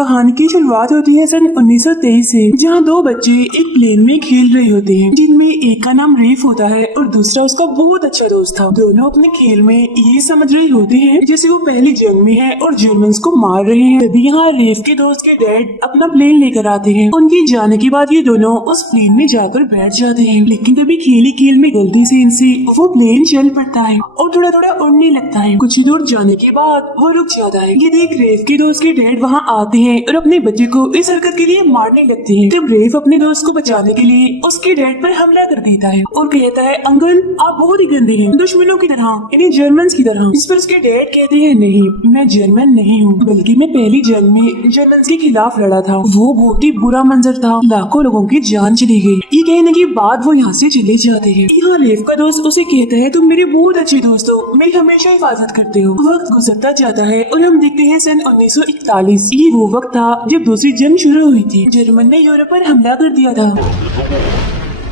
कहानी की शुरुआत होती है सन 1923 से, जहाँ दो बच्चे एक प्लेन में खेल रहे होते हैं, जिनमें एक का नाम रेफ होता है और दूसरा उसका बहुत अच्छा दोस्त था। दोनों अपने खेल में ये समझ रहे होते हैं जैसे वो पहली जंग में है और जर्मन्स को मार रहे हैं। तभी यहाँ रेफ के दोस्त के डैड अपना प्लेन लेकर आते हैं। उनके जाने के बाद ये दोनों उस प्लेन में जाकर बैठ जाते हैं, लेकिन तभी खेल में गलती से इनसे वो प्लेन चल पड़ता है और थोड़ा थोड़ा उड़ने लगता है। कुछ ही दूर जाने के बाद वो रुक जाता है। ये देख रेफ के दोस्त के डैड वहाँ आते हैं और अपने बच्चे को इस हरकत के लिए मारने लगते हैं। तब रेफ अपने दोस्त को बचाने के लिए उसके डैड पर हमला कर देता है और कहता है, अंकल आप बहुत ही गंदे हैं, दुश्मनों की तरह, यानी जर्मन्स की तरह। इस पर उसके डैड कहते हैं, नहीं मैं जर्मन नहीं हूँ, बल्कि मैं पहली जंग में जर्मन्स के खिलाफ लड़ा था। वो बहुत ही बुरा मंजर था, लाखों लोगों की जान चली गई। ये कहने के बाद वो यहाँ से चले जाते हैं। यहाँ रेफ का दोस्त उसे कहता है, तुम मेरे बहुत अच्छे दोस्त हो, मेरी हमेशा हिफाजत करते हो। वक्त गुजरता जाता है और हम देखते हैं सन 1941। ये वो वक्त था जब दूसरी जंग शुरू हुई थी। जर्मन ने यूरोप पर हमला कर दिया था,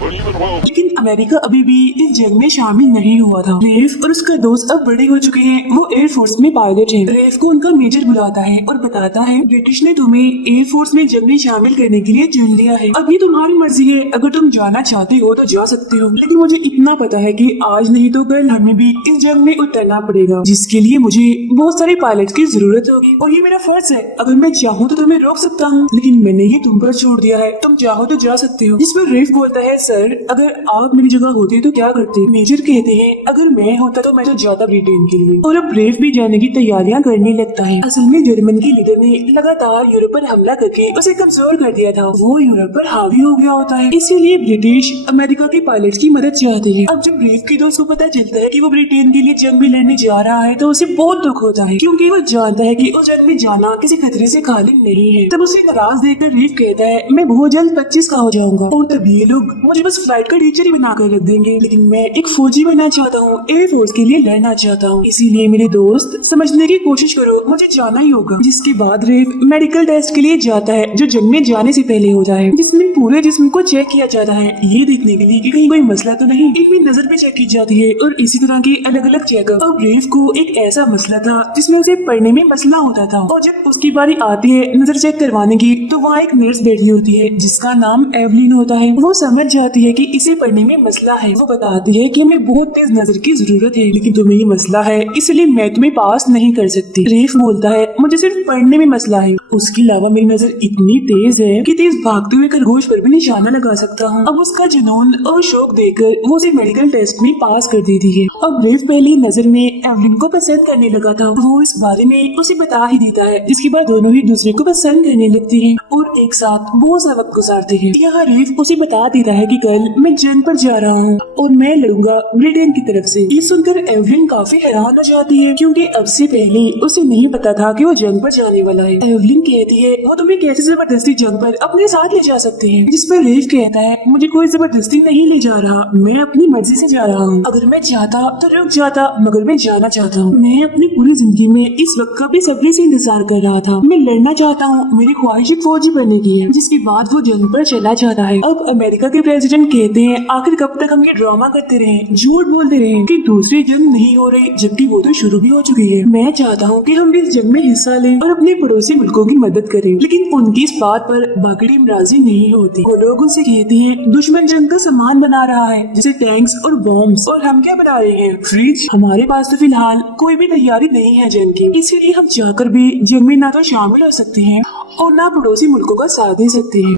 लेकिन अमेरिका अभी भी इस जंग में शामिल नहीं हुआ था। रेफ और उसका दोस्त अब बड़े हो चुके हैं, वो एयरफोर्स में पायलट हैं। रेफ को उनका मेजर बुलाता है और बताता है, ब्रिटिश ने तुम्हें एयरफोर्स में जंग में शामिल करने के लिए चुन लिया है। अब ये तुम्हारी मर्जी है, अगर तुम जाना चाहते हो तो जा सकते हो, लेकिन मुझे इतना पता है कि आज नहीं तो कल हमें भी इस जंग में उतरना पड़ेगा, जिसके लिए मुझे बहुत सारे पायलट की जरूरत होगी और ये मेरा फर्ज है। अगर मैं चाहूँ तो तुम्हें रोक सकता हूँ, लेकिन मैंने ये तुम पर छोड़ दिया है, तुम चाहो तो जा सकते हो। जिस पर रेफ बोलता है, सर अगर आप मेरी जगह होते तो क्या करते? मेजर कहते हैं, अगर मैं होता तो मैं तो जाता ब्रिटेन के लिए। और अब रेफ भी जाने की तैयारियां करने लगता है। असल में जर्मन के लीडर ने लगातार यूरोप पर हमला करके उसे कमजोर कर दिया था। वो यूरोप पर हावी हो गया होता है, इसीलिए ब्रिटिश अमेरिका के पायलट्स की मदद चाहते हैं। अब जब रेफ के दोस्त को पता चलता है कि वो ब्रिटेन के लिए जंग में लड़ने जा रहा है तो उसे बहुत दुख होता है, क्योंकि वो जानता है कि उस जंग में जाना किसी खतरे से खाली नहीं है। तब उसे नाराज देखकर रेफ कहता है, मैं बहुत जल्द 25 का हो जाऊंगा और तब ये लोग मुझे बस फ्लाइट का टीचर ही बनाकर रख देंगे, लेकिन मैं एक फौजी बनना चाहता हूँ, एयरफोर्स के लिए लड़ना चाहता हूँ। इसीलिए मेरे दोस्त समझने की कोशिश करो, मुझे जाना ही होगा। जिसके बाद रेफ मेडिकल टेस्ट के लिए जाता है, जो जंग में जाने से पहले होता है, जिसमें पूरे जिस्म को चेक किया जाता है, ये देखने के लिए कि कहीं कोई मसला तो नहीं। एक भी नजर पे चेक की जाती है और इसी तरह के अलग अलग चेकअप। अब रेफ को एक ऐसा मसला था जिसमें उसे पढ़ने में मसला होता था, और जब उसकी बारी आती है नजर चेक करवाने की तो वहाँ एक नर्स बैठी होती है जिसका नाम एवलिन होता है। वो समझ जाती है कि इसे पढ़ने में मसला है। वो बताती है कि हमें बहुत तेज नजर की जरूरत है, लेकिन तुम्हें ये मसला है इसलिए मैं तुम्हें पास नहीं कर सकती। रेफ बोलता है, मुझे सिर्फ पढ़ने में मसला है, उसके अलावा मेरी नजर इतनी तेज है कि तेज भागते हुए खरगोश पर भी निशाना लगा सकता हूँ। अब उसका जुनून और शौक देखकर वो उसे मेडिकल टेस्ट में पास कर देती है। अब रेफ पहली नजर में एवलिन को पसंद करने लगा था, वो इस बारे में उसे बता ही देता है, जिसके बाद दोनों ही दूसरे को पसंद करने लगते हैं और एक साथ बहुत सा वक्त गुजारते हैं। यहाँ रेफ उसे बता देता है कि कल मैं जंग पर जा रहा हूँ और मैं लड़ूंगा ब्रिटेन की तरफ से। ये सुनकर एवलिन काफी हैरान हो जाती है, क्योंकि अब से पहले उसे नहीं पता था कि वो जंग पर जाने वाला है। एवलिन कहती है, वो तुम्हें कैसे जबरदस्ती जंग पर अपने साथ ले जा सकते हैं? जिस पर रेफ कहता है, मुझे कोई जबरदस्ती नहीं ले जा रहा, मैं अपनी मर्जी से जा रहा हूँ। अगर मैं चाहता तो रुक जाता, मगर मैं जाना चाहता हूँ। मैं अपनी पूरी जिंदगी में इस वक्त का बेसब्री से इंतजार कर रहा था। मैं लड़ना चाहता हूँ, मेरी ख्वाहिश एक फौजी बनने की है। जिसके बाद वो जंग पर चला जाता है। अब अमेरिका के प्रेसिडेंट कहते हैं, आखिर कब तक हम ये ड्रामा करते रहे, झूठ बोलते रहे कि दूसरी जंग नहीं हो रही, जबकि वो तो शुरू भी हो चुकी है। मैं चाहता हूँ कि हम इस जंग में हिस्सा लें और अपने पड़ोसी मुल्कों की मदद करें, लेकिन उनकी इस बात पर बागड़ी राजी नहीं होती। वो लोग उनसे कहते हैं, दुश्मन जंग का सामान बना रहा है, जैसे टैंक्स और बॉम्ब्स, और हम क्या बना रहे हैं, फ्रिज। हमारे पास तो फिलहाल कोई भी तैयारी नहीं है जंग की, इसीलिए हम जाकर भी जंग में ना तो शामिल हो सकते हैं और ना पड़ोसी मुल्कों का साथ दे सकते हैं।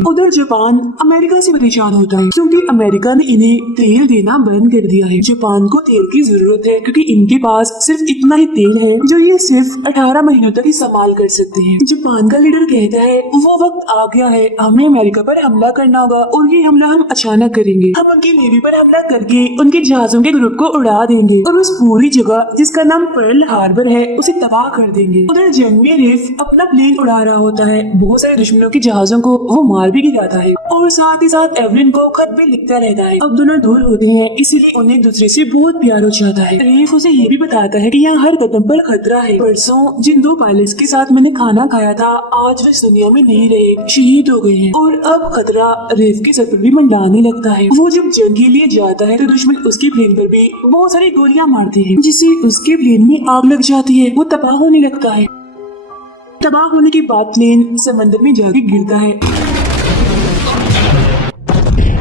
उधर जापान अमेरिका से परेशान होता है, क्योंकि अमेरिका ने इन्हें तेल देना बंद कर दिया है। जापान को तेल की जरूरत है, क्योंकि इनके पास सिर्फ इतना ही तेल है जो ये सिर्फ 18 महीनों तक इस्तेमाल कर सकते हैं। जापान का लीडर कहता है, वो वक्त आ गया है, हमें अमेरिका पर हमला करना होगा और ये हमला हम अचानक करेंगे। हम उनकी नेवी पर हमला करके उनके जहाजों के ग्रुप को उड़ा देंगे और उस पूरी जगह जिसका नाम पर्ल हार्बर है उसे तबाह कर देंगे। उधर जंग में रेफ अपना प्लेन उड़ा रहा होता है, बहुत सारे दुश्मनों के जहाजों को वो मार भी गिराता है और साथ ही साथ एवलिन को खत भी लिखता रहता है। अब दोनों दूर होते हैं, इसीलिए उन्हें एक दूसरे से बहुत प्यार हो जाता है। रेफ उसे ये भी बताता है कि यहाँ हर कदम पर खतरा है। परसों जिन दो पायलट्स के साथ मैंने खाना खाया था, आज वे इस दुनिया में नहीं रहे, शहीद हो गए हैं और अब खतरा रेफ के सर पर भी मंडराने लगता है। वो जब जंग के लिए जाता है तो दुश्मन उसके प्लेन पर भी बहुत सारी गोलियां मारते हैं, जिससे उसके प्लेन में आग लग जाती है, वो तबाह होने लगता है। तबाह होने के बाद प्लेन समंदर में जाके गिरता है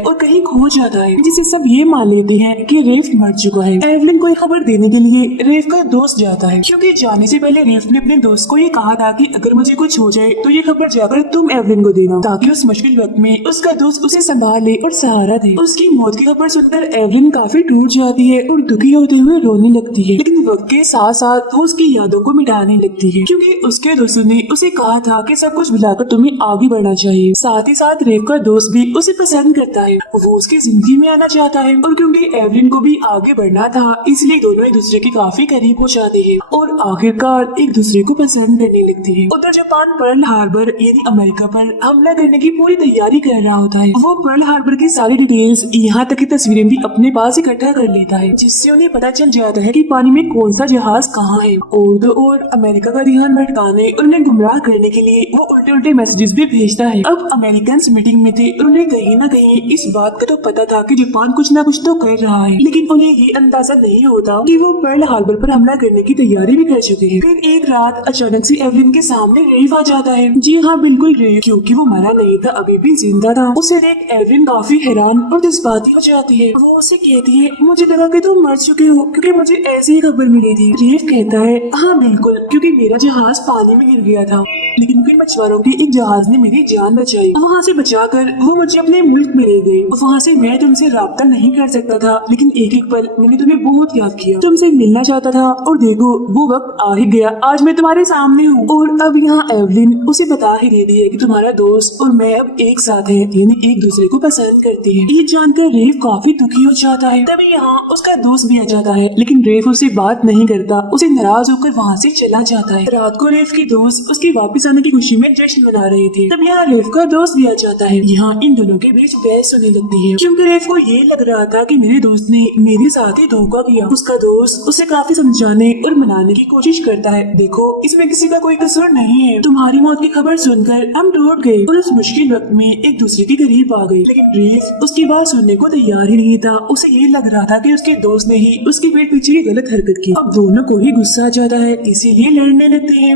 और कहीं खो जाता है, जिसे सब ये मान लेते हैं कि रेफ मर चुका है। एवलिन को ये खबर देने के लिए रेफ का दोस्त जाता है, क्योंकि जाने से पहले रेफ ने अपने दोस्त को ये कहा था कि अगर मुझे कुछ हो जाए तो ये खबर जाकर तुम एवलिन को देना, ताकि उस मुश्किल वक्त में उसका दोस्त उसे संभाल ले और सहारा दे। उसकी मौत की खबर सुनकर एवलिन काफी टूट जाती है और दुखी होते हुए रोने लगती है, लेकिन वक्त के साथ साथ वो उसकी यादों को मिटाने लगती है, क्योंकि उसके दोस्तों ने उसे कहा था कि सब कुछ भुलाकर तुम्हें आगे बढ़ना चाहिए। साथ ही साथ रेफ का दोस्त भी उसे पसंद करता है, वो उसकी जिंदगी में आना चाहता है, और क्योंकि एवलिन को भी आगे बढ़ना था इसलिए दोनों एक दूसरे के काफी करीब हो जाते हैं और आखिरकार एक दूसरे को पसंद करने लगते हैं। उधर जापान पर्ल हार्बर यानी अमेरिका पर हमला करने की पूरी तैयारी कर रहा होता है। वो पर्ल हार्बर की सारी डिटेल्स, यहाँ तक की तस्वीरें भी अपने पास इकट्ठा कर लेता है, जिससे उन्हें पता चल जाता है कि पानी में कौन सा जहाज कहाँ है। और अमेरिका का ध्यान भटकाने और उन्हें गुमराह करने के लिए वो उल्टे उल्टे मैसेजेस भी भेजता है। अब अमेरिकन मीटिंग में थे और उन्हें कहीं न कहीं इस बात का तो पता था कि जापान कुछ न कुछ तो कर रहा है, लेकिन उन्हें ये अंदाजा नहीं होता कि वो पर्ल हार्बर पर हमला करने की तैयारी भी कर चुके हैं। फिर एक रात अचानक से एवलिन के सामने रेफ आ जाता है। जी हाँ, बिल्कुल रेफ, क्योंकि वो मरा नहीं था, अभी भी जिंदा था। उसे देख एवलिन काफी हैरान और जज्बाती हो जाती है। वो उसे कहती है, मुझे लगा कि तुम मर चुके हो, क्योंकि मुझे ऐसी ही खबर मिली थी। रेफ कहता है, हाँ बिल्कुल, क्योंकि मेरा जहाज पानी में गिर गया था, लेकिन फिर मछुआरों के एक जहाज ने मेरी जान बचाई। वहाँ से बचाकर वो मुझे अपने मुल्क में ले गए। वहाँ से मैं तुमसे राब्ता नहीं कर सकता था, लेकिन एक एक पल मैंने तुम्हें बहुत याद किया, तुमसे मिलना चाहता था, और देखो वो वक्त आ ही गया, आज मैं तुम्हारे सामने हूँ। और अब यहाँ एवलिन उसे बता ही देती है कि तुम्हारा दोस्त और मैं अब एक साथ हैं, यानी एक दूसरे को पसंद करते हैं। ये जानकर रेफ काफी दुखी हो जाता है। तभी यहाँ उसका दोस्त भी आ जाता है, लेकिन रेफ उससे बात नहीं करता, उसे नाराज होकर वहाँ से चला जाता है। रात को रेफ के दोस्त उसके वापस आने की खुशी में जश्न मना रहे थे। तब यहाँ रेफ का दोस्त भी आ जाता है। यहाँ इन दोनों के बीच बहस होने लगती है, क्योंकि रेफ को ये लग रहा था कि मेरे दोस्त ने मेरे साथ ही धोखा किया। उसका दोस्त उसे काफी समझाने और मनाने की कोशिश करता है, देखो इसमें किसी का कोई कसूर नहीं है, तुम्हारी मौत की खबर सुनकर हम टूट गए और उस मुश्किल वक्त में एक दूसरे के करीब आ गए। लेकिन रेफ उसकी बात सुनने को तैयार ही नहीं था। उसे ये लग रहा था कि उसके दोस्त ने ही उसके पीठ पीछे गलत हरकत की। अब दोनों को ही गुस्सा आ जाता है, इसीलिए लड़ने लगते हैं।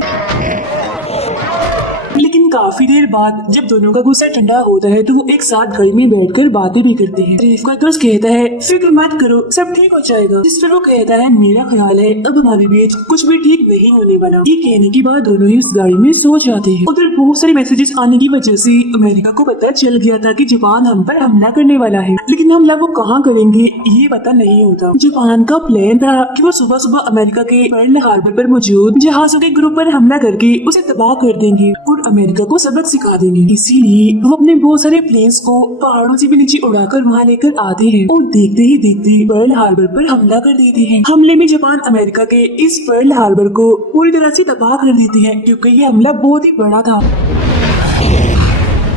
लेकिन काफी देर बाद जब दोनों का गुस्सा ठंडा होता है तो वो एक साथ गाड़ी में बैठकर बातें भी करते हैं। रेफ का दोस्त कहता है, फिक्र मत करो, सब ठीक हो जाएगा। जिस पर वो कहता है, मेरा ख्याल है अब हमारे बीच कुछ भी ठीक नहीं होने वाला। ये कहने के बाद दोनों ही उस गाड़ी में सो जाते हैं। उधर बहुत सारे मैसेजेस आने की वजह से अमेरिका को पता चल गया था कि जापान हम पर हमला करने वाला है, लेकिन हमला वो कहाँ करेंगे ये पता नहीं होता। जापान का प्लान था कि वो सुबह सुबह अमेरिका के पर्ल हार्बर पर मौजूद जहाजों के ग्रुप पर हमला करके उसे तबाह कर देंगे और अमेरिका को सबक सिखा देंगे। इसीलिए वो अपने बहुत सारे प्लेन्स को पहाड़ों से भी नीचे उड़ाकर वहाँ लेकर आते हैं और देखते ही देखते पर्ल हार्बर पर हमला कर देते हैं। हमले में जापान अमेरिका के इस पर्ल हार्बर को पूरी तरह से तबाह कर देते हैं, क्योंकि ये हमला बहुत ही बड़ा था।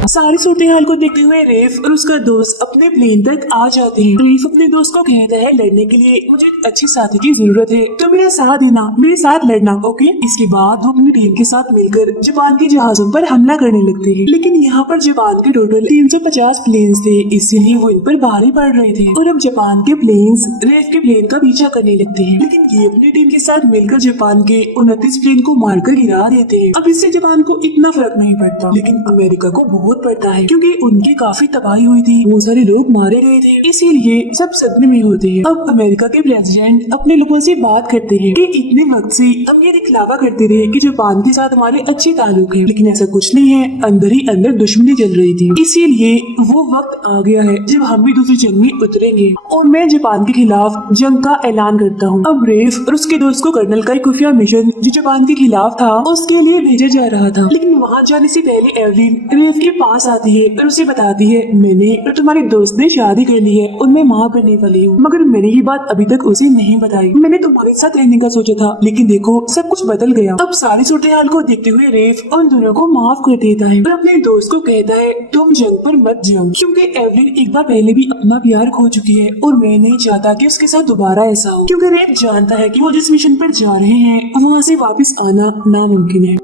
सारी सूरत हाल को देखते हुए रेफ और उसका दोस्त अपने प्लेन तक आ जाते हैं। रेफ अपने दोस्त को कहता है, लड़ने के लिए मुझे एक अच्छे साथी की जरूरत है, तो मेरा साथ देना, मेरे साथ लड़ना, ओके। इसके बाद वो अपनी टीम के साथ मिलकर जापान के जहाजों पर हमला करने लगते हैं। लेकिन यहाँ पर जापान के टोटल 350 प्लेन थे, इसीलिए वो इन पर भारी पड़ रहे थे। और अब जापान के प्लेन्स रेफ के प्लेन का पीछा करने लगते हैं, लेकिन ये अपनी टीम के साथ मिलकर जापान के 29 प्लेन को मारकर गिरा देते हैं। अब इससे जापान को इतना फर्क नहीं पड़ता, लेकिन अमेरिका को बहुत पड़ता है, क्योंकि उनकी काफी तबाही हुई थी, बहुत सारे लोग मारे गए थे, इसीलिए सब सदमे में होते हैं। अब अमेरिका के प्रेसिडेंट अपने लोगों से बात करते हैं कि इतने वक्त से हम ये दिखलावा करते रहे कि जापान के साथ हमारे अच्छे ताल्लुक है, लेकिन ऐसा कुछ नहीं है, अंदर ही अंदर दुश्मनी चल रही थी। इसीलिए वो वक्त आ गया है जब हम भी दूसरी जंग में उतरेंगे और मैं जापान के खिलाफ जंग का ऐलान करता हूँ। अब रेफ और उसके दोस्त को कर्नल का एक खुफिया मिशन जो जापान के खिलाफ था उसके लिए भेजा जा रहा था, लेकिन वहाँ जाने से पहले एवलिन रेफ के पास आती है और उसे बताती है, मैंने और तुम्हारे दोस्त ने शादी कर ली है और मैं माँ बनने वाली हूँ, मगर मैंने ये बात अभी तक उसे नहीं बताई। मैंने तुम्हारे साथ रहने का सोचा था, लेकिन देखो सब कुछ बदल गया। अब सारी सूरत हाल को देखते हुए रेफ उन दोनों को माफ कर देता है और अपने दोस्त को कहता है, तुम जंग पर मत जाओ, क्योंकि एवलिन एक बार पहले भी अपना प्यार खो चुकी है और मैं नहीं चाहता कि उसके साथ दोबारा ऐसा हो, क्योंकि रेफ जानता है कि वो जिस मिशन पर जा रहे हैं वहाँ से वापस आना नामुमकिन है।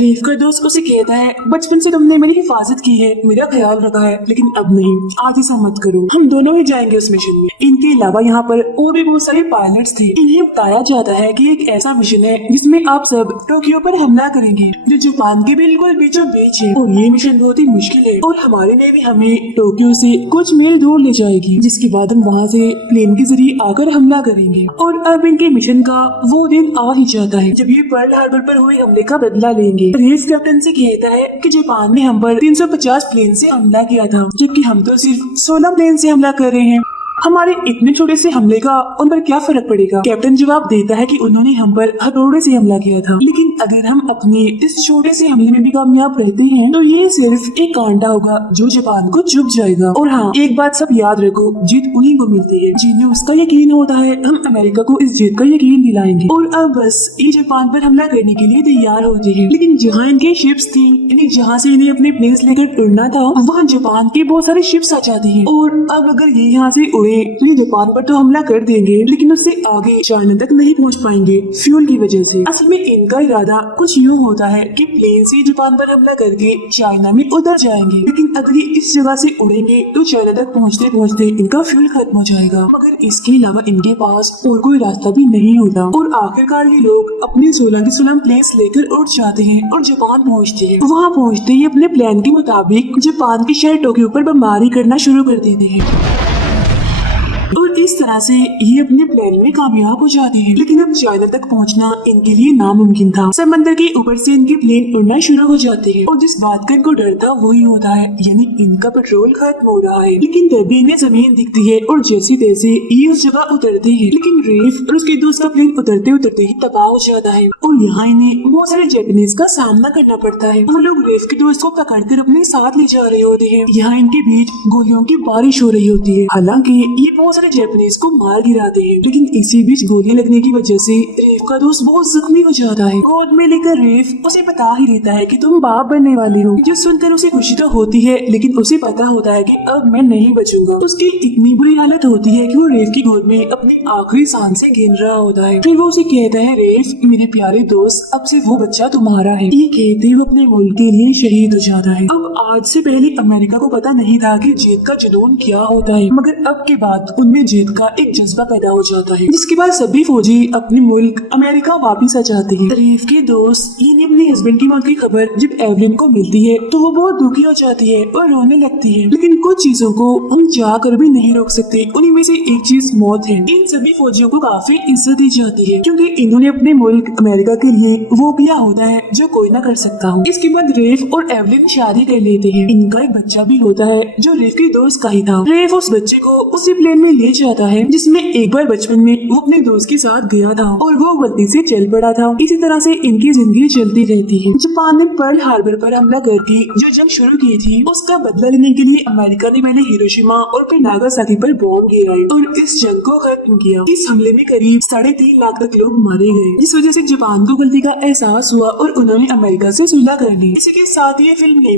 रेफ का दोस्त उसे कहता है, बचपन से तुमने मेरी हिफाजत की है, मेरा ख्याल रखा है, लेकिन अब नहीं, आज ऐसा मत करो, हम दोनों ही जाएंगे उस मिशन में। इनके अलावा यहाँ पर और भी बहुत सारे पायलट्स थे। इन्हें बताया जाता है कि एक ऐसा मिशन है जिसमें आप सब टोक्यो पर हमला करेंगे, जो जापान के बिल्कुल बीचों बीच है, और ये मिशन बहुत ही मुश्किल है और हमारे नेवी हमें टोक्यो से कुछ मील दूर ले जाएगी, जिसके बाद हम वहाँ से प्लेन के जरिए आकर हमला करेंगे। और अब इनके मिशन का वो दिन आ ही जाता है जब ये पर्ल हार्बर पर हुए हमले का बदला लेंगे। रेस कैप्टन से कहता है कि जापान ने हम पर 350 प्लेन से हमला किया था, जबकि हम तो सिर्फ 16 प्लेन से हमला कर रहे हैं, हमारे इतने छोटे से हमले का उन पर क्या फर्क पड़ेगा। कैप्टन जवाब देता है कि उन्होंने हम पर हथौड़े से हमला किया था, लेकिन अगर हम अपने इस छोटे से हमले में भी कामयाब रहते हैं तो ये सिर्फ एक कांटा होगा जो जापान को चुभ जाएगा। और हाँ, एक बात सब याद रखो, जीत उन्हीं को मिलती है जिन्हें उसका यकीन होता है। हम अमेरिका को इस जीत का यकीन दिलाएंगे। और अब बस ये जापान पर हमला करने के लिए तैयार होते हैं, लेकिन जहाँ इनके शिप्स थी, यानी जहाँ से इन्हें अपने प्लेन्स लेकर उड़ना था, वहाँ जापान के बहुत सारे शिप्स आ जाती है। और अब अगर ये यहाँ से उड़े तो ये जापान पर तो हमला कर देंगे, लेकिन उससे आगे चाइना तक नहीं पहुँच पाएंगे फ्यूल की वजह से। असल में इनका इरादा कुछ यूँ होता है कि प्लेन से जापान पर हमला करके चाइना में उतर जाएंगे, लेकिन अगर ये इस जगह से उड़ेंगे तो चाइना तक पहुँचते पहुँचते इनका फ्यूल खत्म हो जाएगा। मगर इसके अलावा इनके पास और कोई रास्ता भी नहीं होता, और आखिरकार ये लोग अपने 16 की 16 प्लेन्स लेकर उड़ जाते हैं और जापान पहुँचते हैं। वहाँ पहुँचते ही अपने प्लान के मुताबिक जापान के शहर टोक्यो पर बमबारी करना शुरू कर देते हैं, और इस तरह से ये अपने प्लान में कामयाब हो जाते हैं। लेकिन अब चाइना तक पहुंचना इनके लिए नामुमकिन था। समंदर के ऊपर से इनके प्लेन उड़ना शुरू हो जाते हैं, और जिस बात का इनको डर था वही होता है, यानी इनका पेट्रोल खत्म हो रहा है। लेकिन तभी इन्हें जमीन दिखती है और जैसे तैसे ये उस जगह उतरते हैं, लेकिन रेफ और उसके दोस्त का प्लेन उतरते उतरते ही तबाह हो जाता है, और यहाँ इन्हें बहुत सारे जैपनीज का सामना करना पड़ता है। वो लोग रेफ के दोस्त को पकड़कर अपने साथ ले जा रहे होते हैं। यहाँ इनके बीच गोलियों की बारिश हो रही होती है। हालांकि ये बहुत सारे जैपनीज को मार गिराते हैं, लेकिन इसी बीच गोली लगने की वजह से रेफ का दोस्त बहुत जख्मी हो जाता है। गोद में लेकर रेफ उसे बता ही देता है कि तुम बाप बनने वाले हो, जो सुनकर उसे खुशी तो होती है, लेकिन उसे पता होता है कि अब मैं नहीं बचूंगा। उसकी इतनी बुरी हालत होती है कि वो रेफ की गोद में अपनी आखिरी सांस से गिन रहा होता है। फिर वो उसे कहता है, रेफ मेरे प्यारे दोस्त, अब से वो बच्चा तुम्हारा है। ये कहते ही वो अपने मुल्क के लिए शहीद हो जाता है। अब आज से पहले अमेरिका को पता नहीं था कि जीत का जुनून क्या होता है, मगर अब के बाद उनमें जीत का एक जज्बा पैदा हो जाता है, जिसके बाद सभी फौजी अपने मुल्क अमेरिका वापस आ जाते हैं। रेफ के दोस्त ये अपने हस्बैंड की मौत की खबर जब एवलिन को मिलती है तो वो बहुत दुखी हो जाती है और रोने लगती है, लेकिन कुछ चीजों को हम चाह कर भी नहीं रोक सकते। उन्हीं में से एक चीज मौत है। इन सभी फौजियों को काफी इज्जत दी जाती है, क्योंकि इन्होंने अपने मुल्क अमेरिका के लिए वो किया होता है जो कोई ना कर सकता हो। इसके बाद रेफ और एवलिन शादी कर लेते हैं। इनका एक बच्चा भी होता है जो रेफ के दोस्त का ही था। रेफ उस बच्चे को उसी प्लेन में ले जाता है जिसमें एक बार बचपन में वो अपने दोस्त के साथ गया था, और वो गलती से चल पड़ा था। इसी तरह से इनकी जिंदगी चलती रहती है। जापान ने पर्ल हार्बर पर हमला करके जो जंग शुरू की थी, उसका बदला लेने के लिए अमेरिका ने पहले हिरोशिमा और फिर नागासाकी पर बॉम्ब गिराए और इस जंग को खत्म किया। इस हमले में करीब 3.5 लाख तक लोग मारे गए, जिस वजह से जापान को गलती का एहसास हुआ और उन्होंने अमेरिका से सुलह कर ली। इसी के साथ ये फिल्म